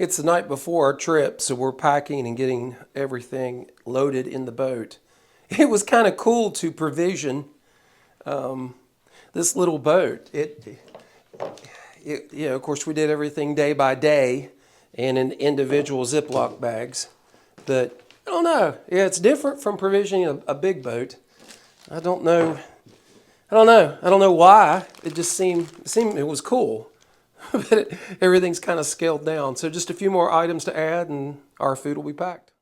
It's the night before our trip, so we're packing and getting everything loaded in the boat. It was kind of cool to provision this little boat. Of course, we did everything day by day and in individual Ziploc bags. But I don't know. Yeah, it's different from provisioning a big boat. I don't know why. It just seemed it was cool. But everything's kind of scaled down. So just a few more items to add and our food will be packed.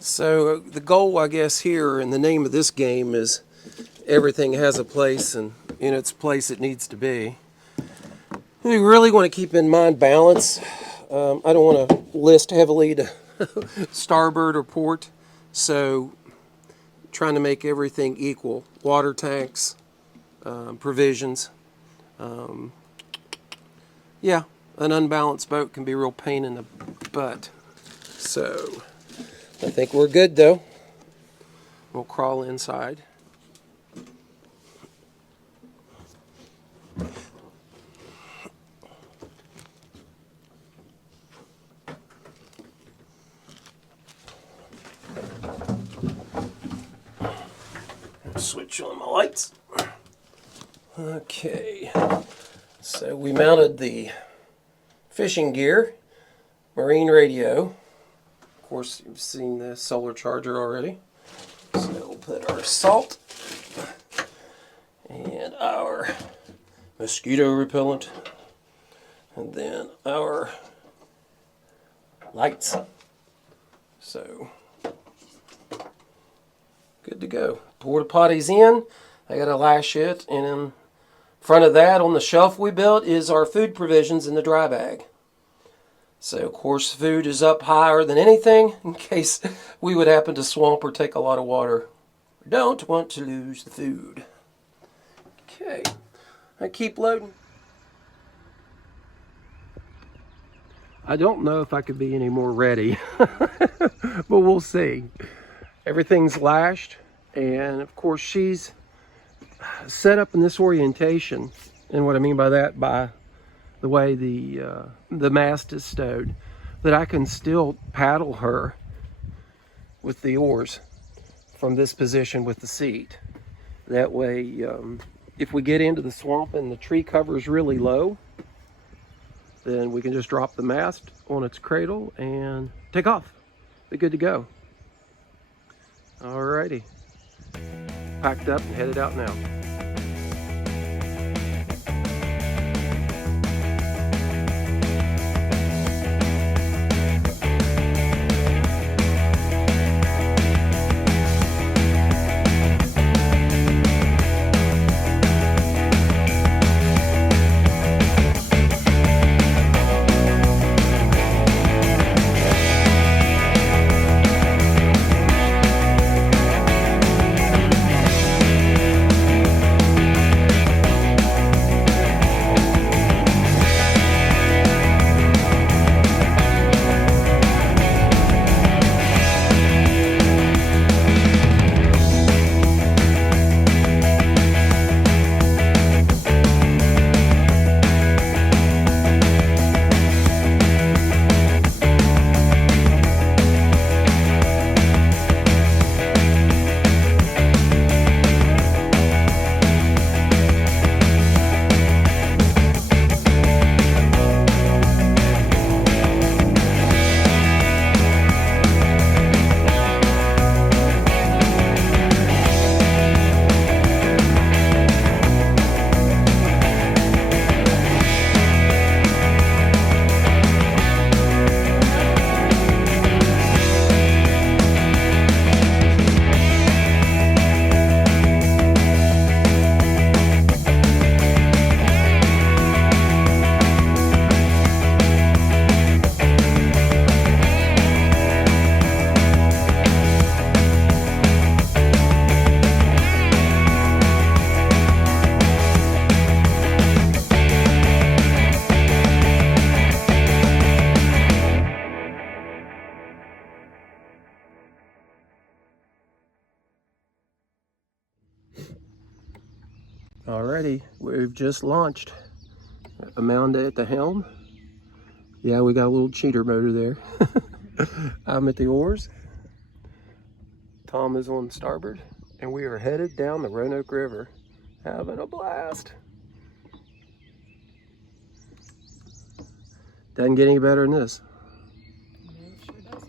So the goal, I guess, here in the name of this game is everything has a place and in its place it needs to be. We really want to keep in mind balance. I don't want to list heavily to starboard or port, so trying to make everything equal. Water tanks, provisions. Yeah, an unbalanced boat can be a real pain in the butt. So I think we're good though. We'll crawl inside. Switch on my lights. Okay, so we mounted the fishing gear, marine radio. Of course, you've seen the solar charger already. So we'll put our salt and our mosquito repellent, and then our lights. So good to go. Porta potty's in. I gotta lash it, and in front of that on the shelf we built is our food provisions in the dry bag. So of course food is up higher than anything in case we would happen to swamp or take a lot of water. We don't want to lose the food. Okay, I keep loading. I don't know if I could be any more ready, but we'll see. Everything's lashed. And of course she's set up in this orientation, and what I mean by that, by the way the mast is stowed, that I can still paddle her with the oars from this position with the seat. That way, if we get into the swamp and the tree cover is really low, then we can just drop the mast on its cradle and take off. Be good to go. Alrighty. Packed up and headed out now. Alrighty, we've just launched. Amanda at the helm. Yeah, we got a little cheater motor there. I'm at the oars. Tom is on starboard, and we are headed down the Roanoke River, having a blast. Doesn't get any better than this. No, it sure does.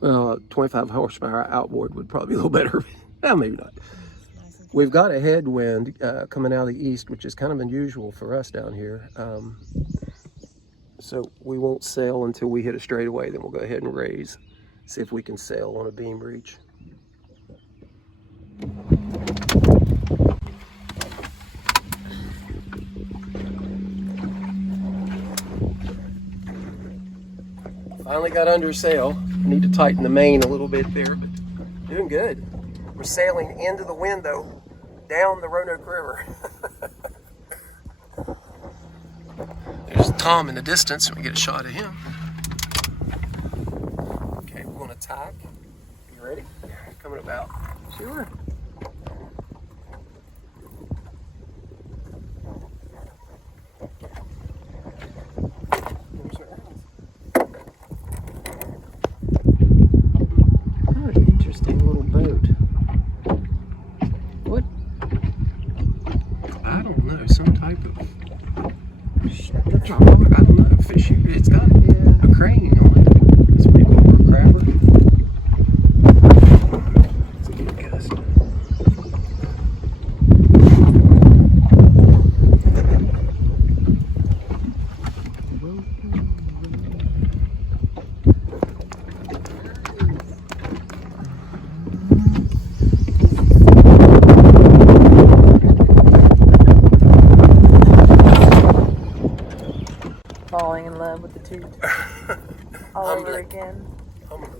Well, 25 horsepower outboard would probably be a little better. Well, maybe not. Nice and We've got a headwind coming out of the east, which is kind of unusual for us down here. So we won't sail until we hit a straightaway. Then we'll go ahead and raise, see if we can sail on a beam reach. Finally got under sail. Need to tighten the main a little bit there, but doing good. We're sailing into the wind though, down the Roanoke River. There's Tom in the distance. We get a shot of him. Okay, we're going to tack. You ready? Coming about. sure. There's our arrows. Oh, an interesting little boat. What? I don't know. Some type of Shut the top. trawler. I don't know. Fishing. It's got Yeah. a crane on it. It's pretty cool for a crabber. It's a good gust. Falling in love with the tooth. All I'm over the- again. I'm gonna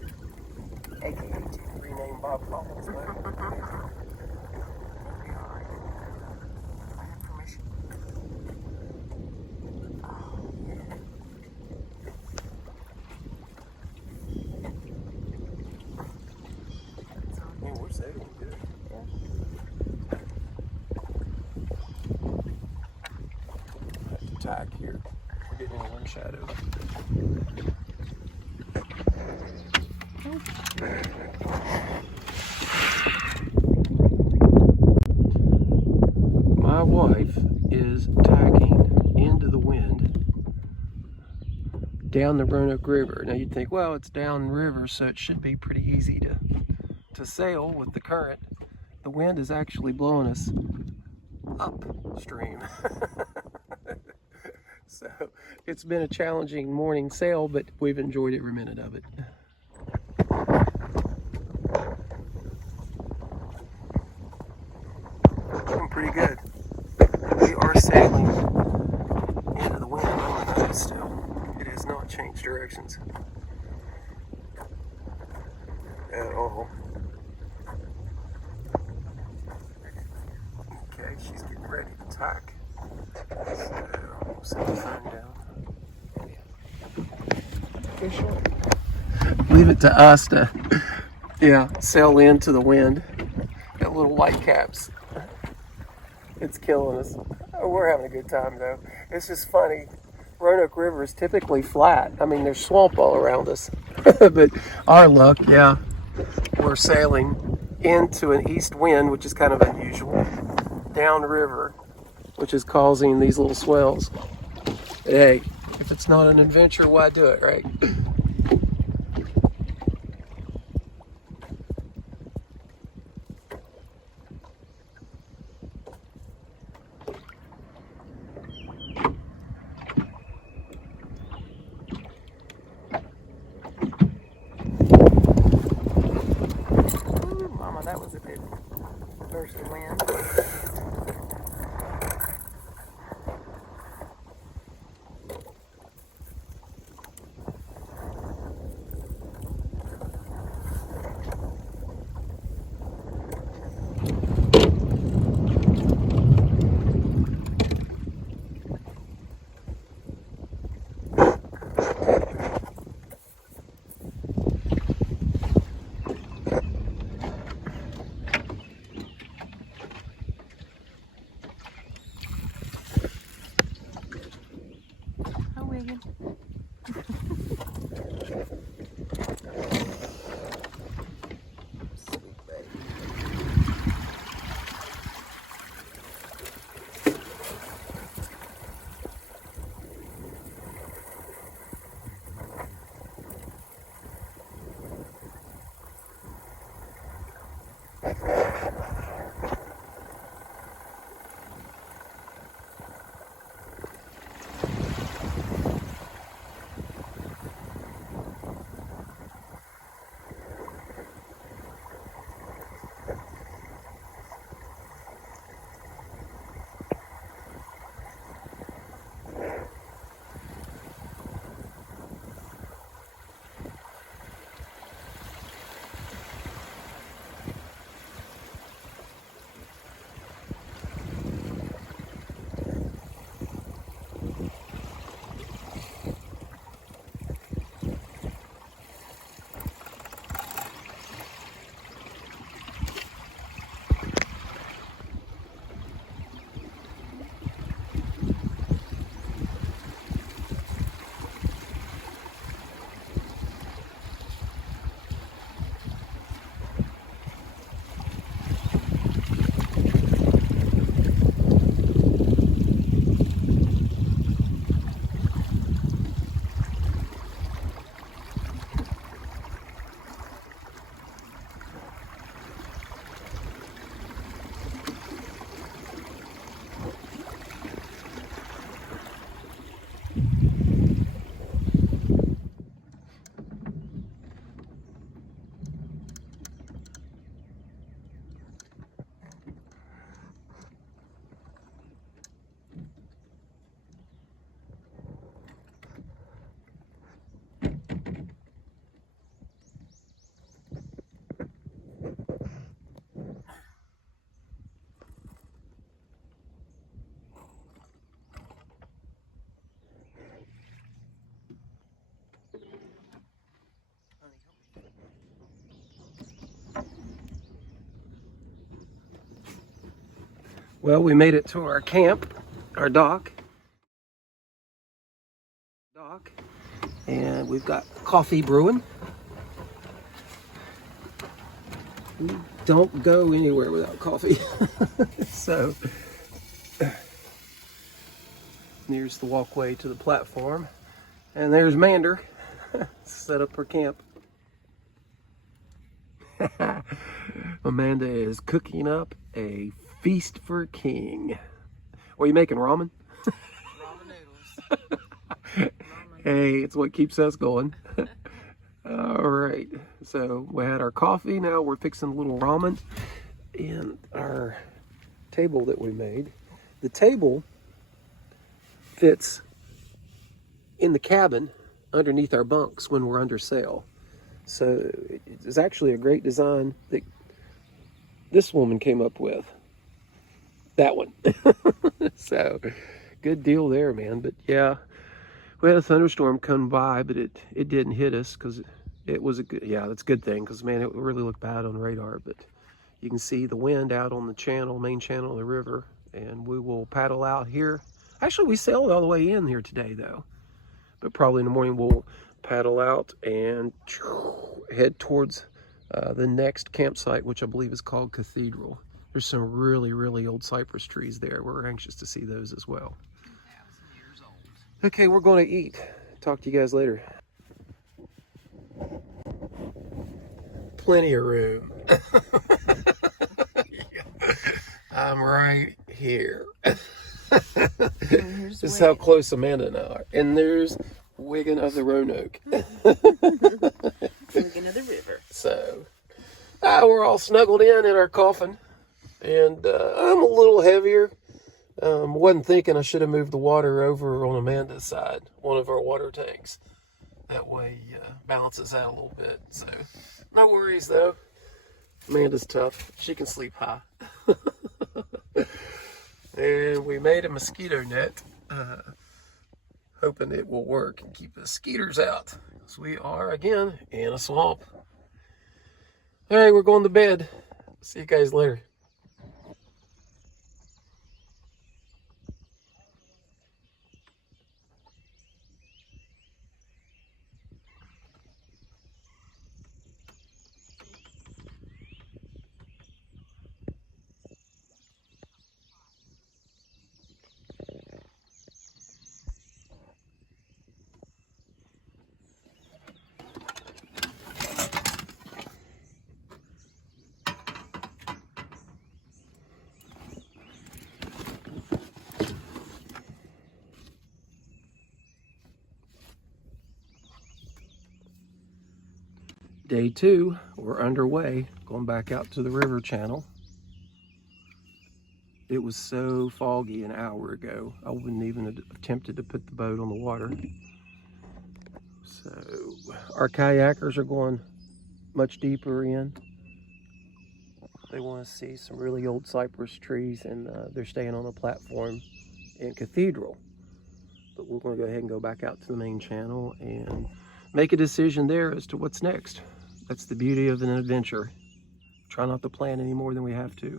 AKA tooth. rename Bob Collins. I have permission. Man, we're sailing good. I have to tack here. We're getting in one shadow. My wife is tacking into the wind down the Roanoke River. Now you'd think, well, it's downriver, so it should be pretty easy to sail with the current. The wind is actually blowing us upstream. So it's been a challenging morning sail, but we've enjoyed every minute of it. Doing pretty good. We are sailing into the wind on the nose still. It has not changed directions at all. Okay, she's getting ready to tack. So we'll set the phone down. Go short. Leave it to us to, sail into the wind. Got little white caps. It's killing us. Oh, we're having a good time though. It's just funny. Roanoke River is typically flat. I mean, there's swamp all around us. But our luck, we're sailing into an east wind, which is kind of unusual, downriver, which is causing these little swells. But hey, if it's not an adventure, why do it, right? Ooh, Mama, that was a good burst of wind. again? Sweet buddy. Well, we made it to our camp, our dock, and we've got coffee brewing. We don't go anywhere without coffee. So, here's the walkway to the platform, and there's Mander set up for camp. Amanda is cooking up a feast for a king. What are you making, ramen? Ramen noodles. Ramen. Hey, it's what keeps us going. All right, so we had our coffee. Now we're fixing a little ramen in our table that we made. The table fits in the cabin underneath our bunks when we're under sail. So it's actually a great design that this woman came up with. That one. So good deal there, man. But yeah, we had a thunderstorm come by, but it didn't hit us because it was a good, yeah, that's a good thing, because man, it really looked bad on radar. But you can see the wind out on the channel, main channel of the river, and we will paddle out here. Actually, we sailed all the way in here today though, but probably in the morning we'll paddle out and head towards the next campsite, which I believe is called Cathedral. There's some really, really old cypress trees there. We're anxious to see those as well. 2,000 years old. Okay, we're going to eat. Talk to you guys later. Plenty of room. I'm right here. This is how close Amanda and I are. And there's Wigan of the Roanoke. Wigan of the river. So, we're all snuggled in our coffin. And I'm a little heavier. Wasn't thinking I should have moved the water over on Amanda's side, one of our water tanks. That way balances out a little bit. So no worries though. Amanda's tough. She can sleep high. And we made a mosquito net, hoping it will work and keep the skeeters out. Because we are, again, in a swamp. All right, we're going to bed. See you guys later. Day 2, we're underway, going back out to the river channel. It was so foggy an hour ago, I wouldn't even have attempted to put the boat on the water. So our kayakers are going much deeper in. They want to see some really old cypress trees, and they're staying on a platform in Cathedral. But we're going to go ahead and go back out to the main channel and make a decision there as to what's next. That's the beauty of an adventure. Try not to plan any more than we have to.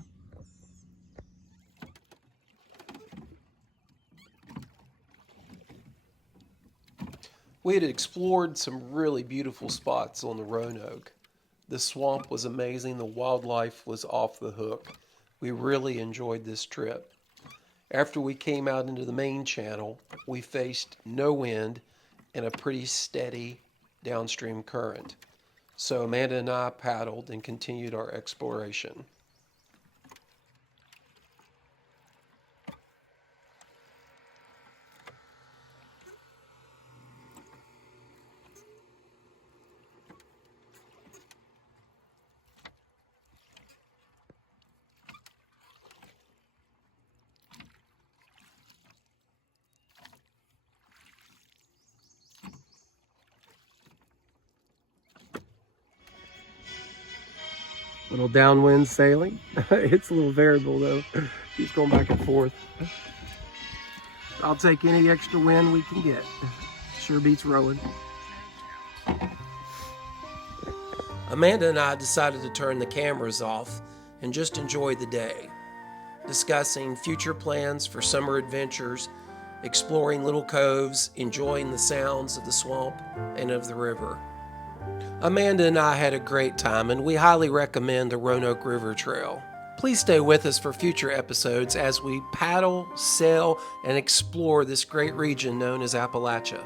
We had explored some really beautiful spots on the Roanoke. The swamp was amazing. The wildlife was off the hook. We really enjoyed this trip. After we came out into the main channel, we faced no wind and a pretty steady downstream current. So Amanda and I paddled and continued our exploration. Little downwind sailing. It's a little variable though. Keeps going back and forth. I'll take any extra wind we can get. Sure beats rowing. Amanda and I decided to turn the cameras off and just enjoy the day, discussing future plans for summer adventures, exploring little coves, enjoying the sounds of the swamp and of the river. Amanda and I had a great time, and we highly recommend the Roanoke River Trail. Please stay with us for future episodes as we paddle, sail, and explore this great region known as Appalachia.